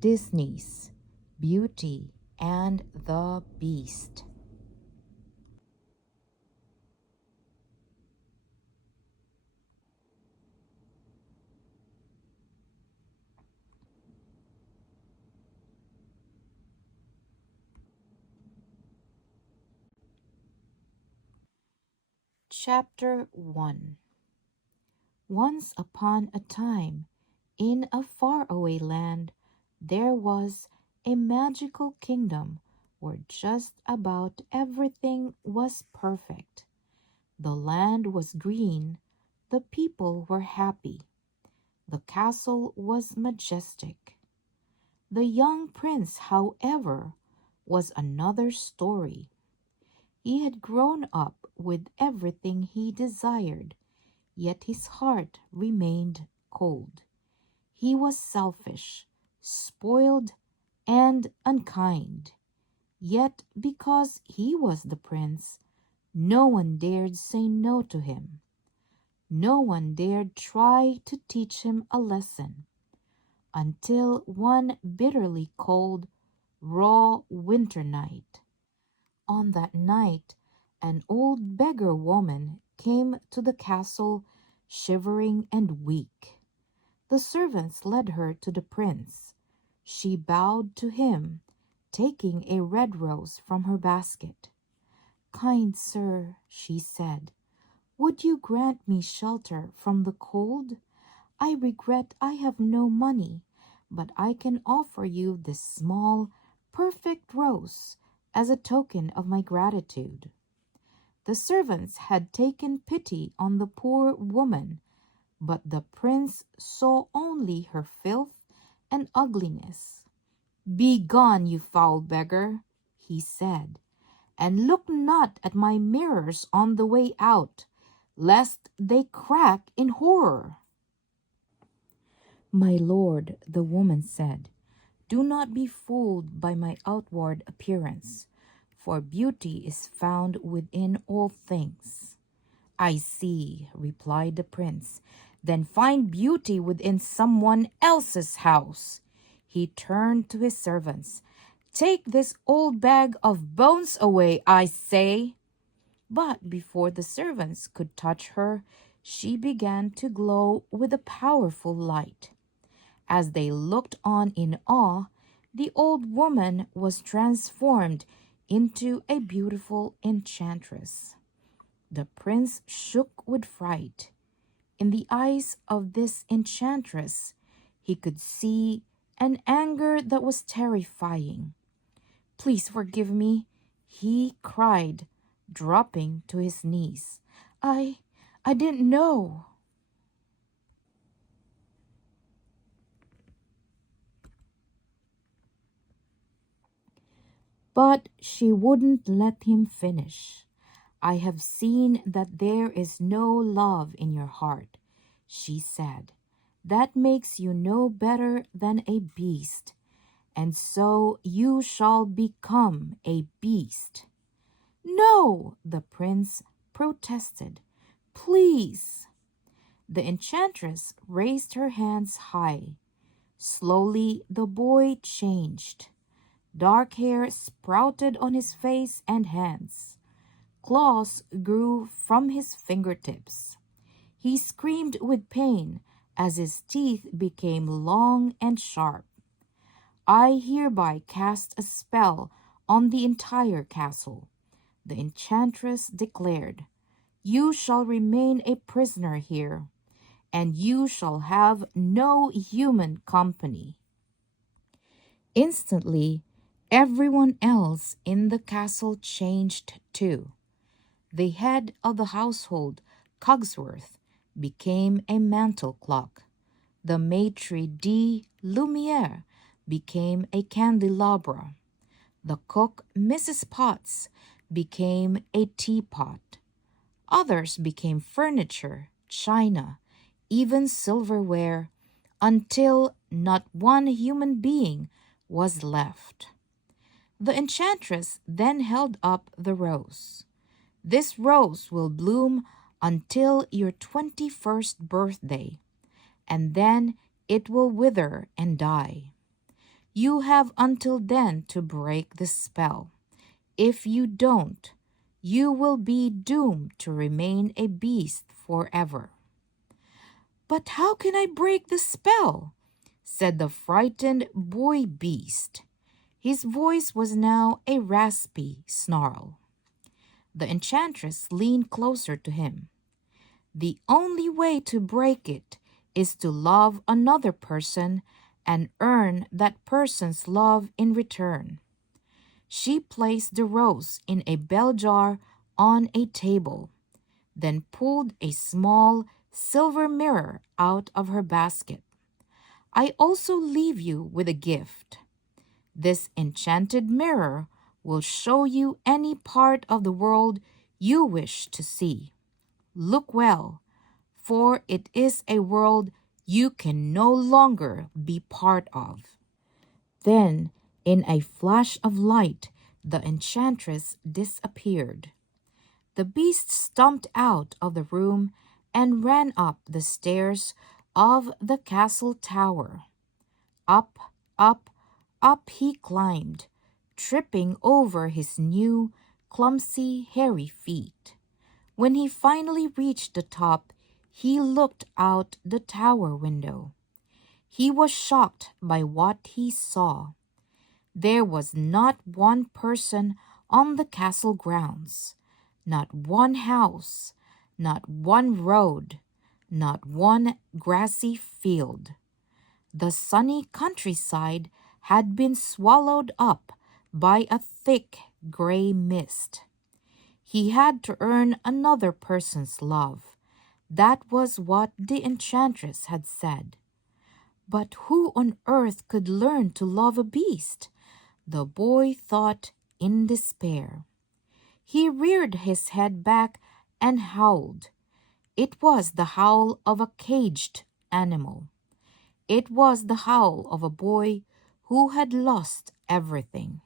Disney's Beauty and the Beast. Chapter 1. Once upon a time, in a faraway land, there was a magical kingdom where just about everything was perfect. The land was green, the people were happy, the castle was majestic. The young prince, however, was another story. He had grown up with everything he desired, yet his heart remained cold. He was selfish, spoiled, and unkind. Yet because he was the prince, no one dared say no to him. No one dared try to teach him a lesson, until one bitterly cold, raw winter night. On that night, an old beggar woman came to the castle, shivering and weak. The servants led her to the prince. She bowed to him, taking a red rose from her basket. "Kind sir," she said, "would you grant me shelter from the cold? I regret I have no money, but I can offer you this small, perfect rose as a token of my gratitude." The servants had taken pity on the poor woman, but the prince saw only her filth and ugliness. "Begone, you foul beggar," he said, "and look not at my mirrors on the way out, lest they crack in horror." "My lord," the woman said, "do not be fooled by my outward appearance, for beauty is found within all things." "I see," replied the prince. "Then find beauty within someone else's house." He turned to his servants. "Take this old bag of bones away, I say." But before the servants could touch her, she began to glow with a powerful light. As they looked on in awe, the old woman was transformed into a beautiful enchantress. The prince shook with fright. In the eyes of this enchantress, he could see an anger that was terrifying. "Please forgive me," he cried, dropping to his knees. I I didn't know." But she wouldn't let him finish. "I have seen that there is no love in your heart," she said. "That makes you no better than a beast, and so you shall become a beast." "No," the prince protested. "Please." The enchantress raised her hands high. Slowly the boy changed. Dark hair sprouted on his face and hands. Claws grew from his fingertips. He screamed with pain as his teeth became long and sharp. "I hereby cast a spell on the entire castle," the enchantress declared. "You shall remain a prisoner here, and you shall have no human company." Instantly, everyone else in the castle changed too. The head of the household, Cogsworth, became a mantel clock. The maitre d' Lumiere became a candelabra. The cook, Mrs. Potts, became a teapot. Others became furniture, china, even silverware, until not one human being was left. The enchantress then held up the rose. "This rose will bloom until your 21st birthday, and then it will wither and die. You have until then to break the spell. If you don't, you will be doomed to remain a beast forever." "But how can I break the spell?" said the frightened boy beast. His voice was now a raspy snarl. The enchantress leaned closer to him. "The only way to break it is to love another person and earn that person's love in return." She placed the rose in a bell jar on a table, then pulled a small silver mirror out of her basket. "I also leave you with a gift. This enchanted mirror will show you any part of the world you wish to see. Look well, for it is a world you can no longer be part of." Then, in a flash of light, the enchantress disappeared. The beast stumped out of the room and ran up the stairs of the castle tower. Up, up, up he climbed, tripping over his new, clumsy, hairy feet. When he finally reached the top, he looked out the tower window. He was shocked by what he saw. There was not one person on the castle grounds, not one house, not one road, not one grassy field. The sunny countryside had been swallowed up by a thick gray mist. He had to earn another person's love. That was what the enchantress had said. But who on earth could learn to love a beast? The boy thought in despair. He reared his head back and howled. It was the howl of a caged animal. It was the howl of a boy who had lost everything.